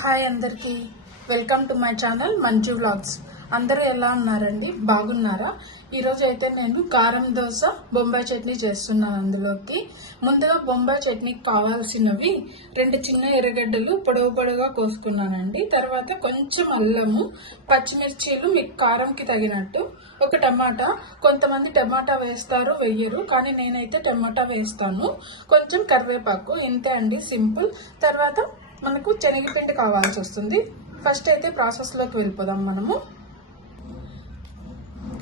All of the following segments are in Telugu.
హాయ్ అందరికీ welcome to my channel Manju vlogs. అందరూ ఎలా ఉన్నారండి? బాగున్నారా? ఈరోజు అయితే నేను కారం దోశ బొంబాయి చట్నీ చేస్తున్నాను. అందులోకి ముందుగా బొంబాయి చట్నీకి కావాల్సినవి 2 చిన్న ఎర్రగడ్డలు పొడవుగా కోసుకున్నానండి. తర్వాత కొంచెం అల్లము, పచ్చిమిర్చీలు మీకు కారంకి తగినట్టు, ఒక టమాటా. కొంతమంది టమాటా వేస్తారు, వెయ్యరు, కానీ నేనైతే టమాటా వేస్తాను. కొంచెం కరివేపాకు, ఇంతే అండి, సింపుల్. తర్వాత మనకు శనగపిండి కావాల్సి వస్తుంది. ఫస్ట్ అయితే ప్రాసెస్లోకి వెళ్ళిపోదాం మనము.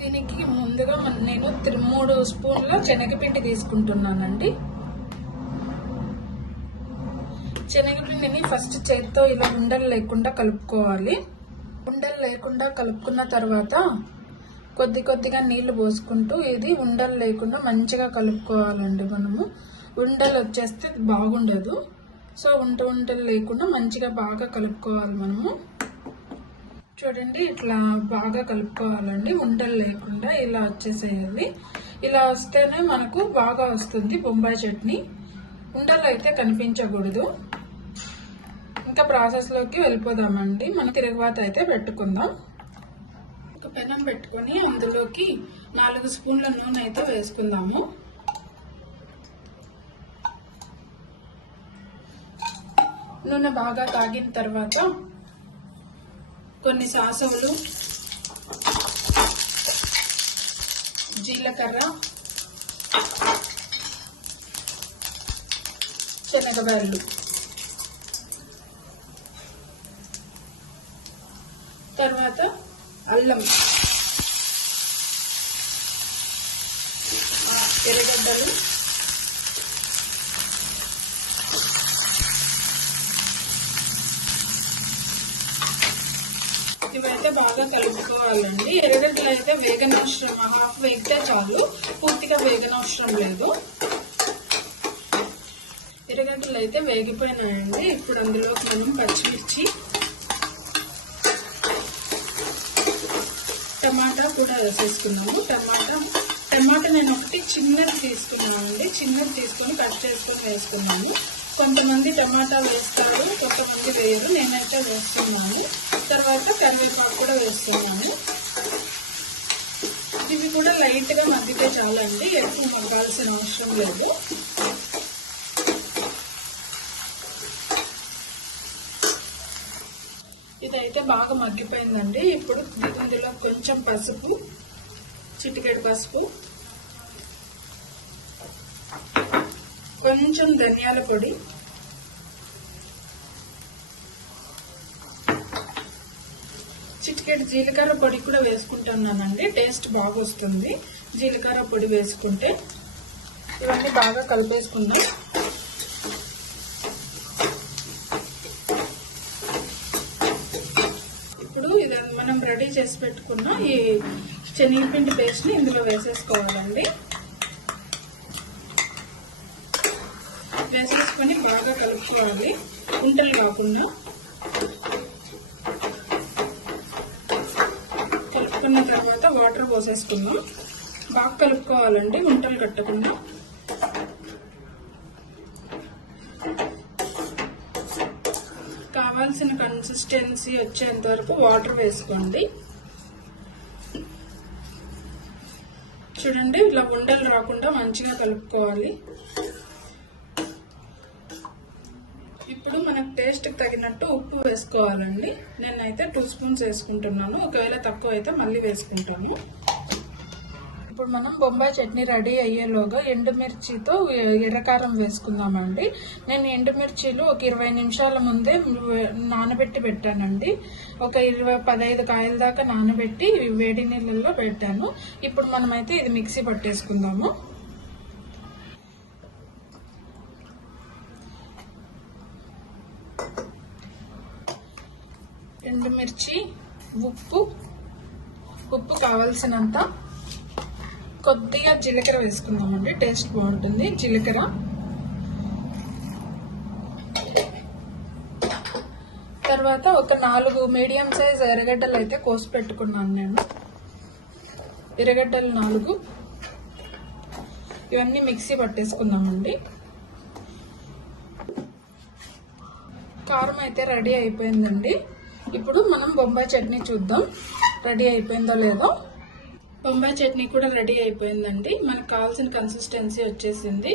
దీనికి ముందుగా నేను 3 స్పూన్ల శనగపిండి తీసుకుంటున్నానండి. శనగపిండిని ఫస్ట్ చేత్తో ఇలా ఉండలు లేకుండా కలుపుకోవాలి. ఉండలు లేకుండా కలుపుకున్న తర్వాత కొద్దిగా నీళ్లు పోసుకుంటూ ఇది ఉండలు లేకుండా మంచిగా కలుపుకోవాలండి. మనము ఉండలు వచ్చేస్తే బాగుండదు. సో ఉండలు లేకుండా మంచిగా బాగా కలుపుకోవాలి. మనము చూడండి, ఇట్లా బాగా కలుపుకోవాలండి. ఉండలు లేకుండా ఇలా వచ్చేసేయాలి. ఇలా వస్తేనే మనకు బాగా వస్తుంది బొంబాయి చట్నీ. ఉండలు అయితే కనిపించకూడదు. ఇంకా ప్రాసెస్లోకి వెళ్ళిపోదామండి. మనం తిరగవాత అయితే పెట్టుకుందాం. ఒక పెనం పెట్టుకొని అందులోకి 4 స్పూన్ల నూనె అయితే వేసుకుందాము. నూనె బాగా కాగిన తర్వాత కొన్ని సాసవులు, జీలకర్ర, శనగబెల్లు, తర్వాత అల్లం, ఎర్రగడ్డలు, ఇవైతే బాగా కలుపుకోవాలండి. ఎర్రగడ్డలు అయితే వేగనవసరం, హాఫ్ వేగితే చాలు, పూర్తిగా వేగనవసరం లేదు. ఎర్రగడ్డలు అయితే వేగిపోయినాయండి. ఇప్పుడు అందులోకి మనం పచ్చిమిర్చి, టమాటా కూడా వేసేసుకున్నాము. టమాటా నేను ఒకటి చిన్నది తీసుకున్నానండి. చిన్నది తీసుకొని కట్ చేసుకొని వేసుకున్నాను. కొంతమంది టమాటా వేస్తారు, కొంతమంది వేయరు. నేనైతే వేస్తున్నాను. తర్వాత కరివేపాకు కూడా వేస్తున్నాను. ఇవి కూడా లైట్గా మగ్గితే చాలండి, ఎక్కువ మగ్గాల్సిన అవసరం లేదు. ఇదైతే బాగా మగ్గిపోయిందండి. ఇప్పుడు ఇందులో కొంచెం పసుపు, చిటికెడు పసుపు, కొంచెం ధనియాల పొడి, చిటికెడు జీలకర్ర పొడి కూడా వేసుకుంటున్నానండి. టేస్ట్ బాగా వస్తుంది జీలకర్ర పొడి వేసుకుంటే. ఇవన్నీ బాగా కలిపేసుకుందాం. ఇప్పుడు ఇది మనం రెడీ చేసి పెట్టుకున్న ఈ శనగపిండి పేస్ట్ని ఇందులో వేసేసుకోవాలండి. వేసేసుకొని బాగా కలుపుకోవాలి, ఉంటలు కాకుండా. కలుపుకున్న తర్వాత వాటర్ పోసేసుకుందాం. బాగా కలుపుకోవాలండి, ఉంటలు కట్టకుండా. కావాల్సిన కన్సిస్టెన్సీ వచ్చేంత వరకు వాటర్ వేసుకోండి. చూడండి, ఇలా ఉండలు రాకుండా మంచిగా కలుపుకోవాలి. ఇప్పుడు మనకు టేస్ట్కి తగినట్టు ఉప్పు వేసుకోవాలండి. నేనైతే 2 స్పూన్స్ వేసుకుంటున్నాను. ఒకవేళ తక్కువ అయితే మళ్ళీ వేసుకుంటాను. ఇప్పుడు మనం బొంబాయి చట్నీ రెడీ అయ్యేలోగా ఎండుమిర్చితో ఎర్రకారం వేసుకుందామండి. నేను ఎండుమిర్చీలు ఒక 20 నిమిషాల ముందే నానబెట్టి పెట్టానండి. ఒక 15 కాయల దాకా నానబెట్టి వేడి నీళ్ళల్లో పెట్టాను. ఇప్పుడు మనమైతే ఇది మిక్సీ పట్టేసుకుందాము. ఎండుమిర్చి, ఉప్పు కావాల్సినంత, కొద్దిగా జీలకర్ర వేసుకుందామండి, టేస్ట్ బాగుంటుంది. జీలకర్ర, తర్వాత ఒక 4 మీడియం సైజ్ ఎర్రగడ్డలు అయితే కోసి పెట్టుకున్నాను నేను. ఎర్రగడ్డలు 4. ఇవన్నీ మిక్సీ పట్టేసుకుందామండి. కారం అయితే రెడీ అయిపోయిందండి. ఇప్పుడు మనం బొంబాయి చట్నీ చూద్దాం రెడీ అయిపోయిందో లేదో. బొంబాయి చట్నీ కూడా రెడీ అయిపోయిందండి. మనకు కావాల్సిన కన్సిస్టెన్సీ వచ్చేసింది.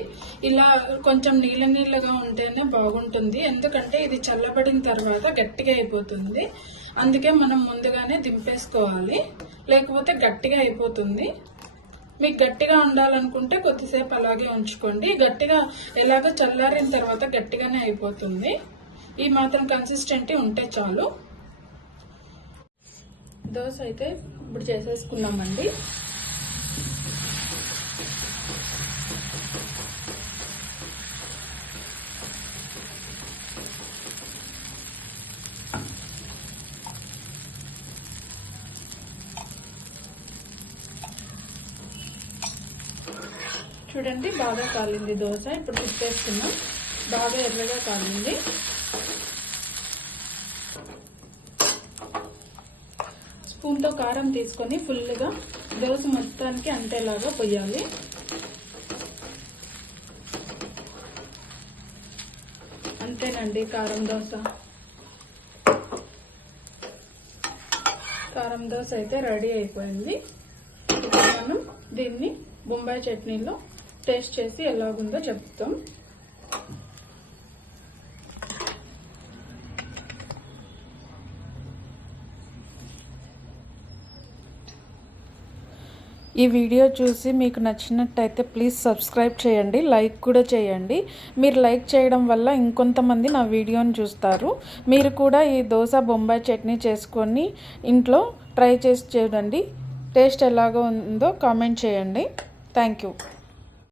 ఇలా కొంచెం నీళ్ళగా ఉంటేనే బాగుంటుంది, ఎందుకంటే ఇది చల్లబడిన తర్వాత గట్టిగా అయిపోతుంది. అందుకే మనం ముందుగానే దింపేసుకోవాలి, లేకపోతే గట్టిగా అయిపోతుంది. మీకు గట్టిగా ఉండాలనుకుంటే కొద్దిసేపు అలాగే ఉంచుకోండి. గట్టిగా ఎలాగో చల్లారిన తర్వాత గట్టిగానే అయిపోతుంది. ఈ మాత్రం కన్సిస్టెంటీ ఉంటే చాలు. దోశ అయితే ఇప్పుడు చేసేసుకున్నామండి. చూడండి బాగా కాలింది దోశ. ఇప్పుడు తిప్పేస్తున్నాం. బాగా ఎర్రగా కాలింది. స్పూన్తో కారం తీసుకొని ఫుల్గా దోశ మొత్తానికి అంటేలాగా పొయ్యాలి. అంతేనండి కారం దోశ. కారం దోశ అయితే రెడీ అయిపోయింది. ఇప్పుడు మనం దీన్ని బొంబాయి చట్నీలో టేస్ట్ చేసి ఎలాగుందో చెప్తాం. ఈ వీడియో చూసి మీకు నచ్చినట్టయితే ప్లీజ్ సబ్స్క్రైబ్ చేయండి, లైక్ కూడా చేయండి. మీరు లైక్ చేయడం వల్ల ఇంకొంతమంది నా వీడియోని చూస్తారు. మీరు కూడా ఈ దోశ బొంబాయి చట్నీ చేసుకొని ఇంట్లో ట్రై చేసి చూడండి. టేస్ట్ ఎలాగో ఉందో కామెంట్ చేయండి. Thank you.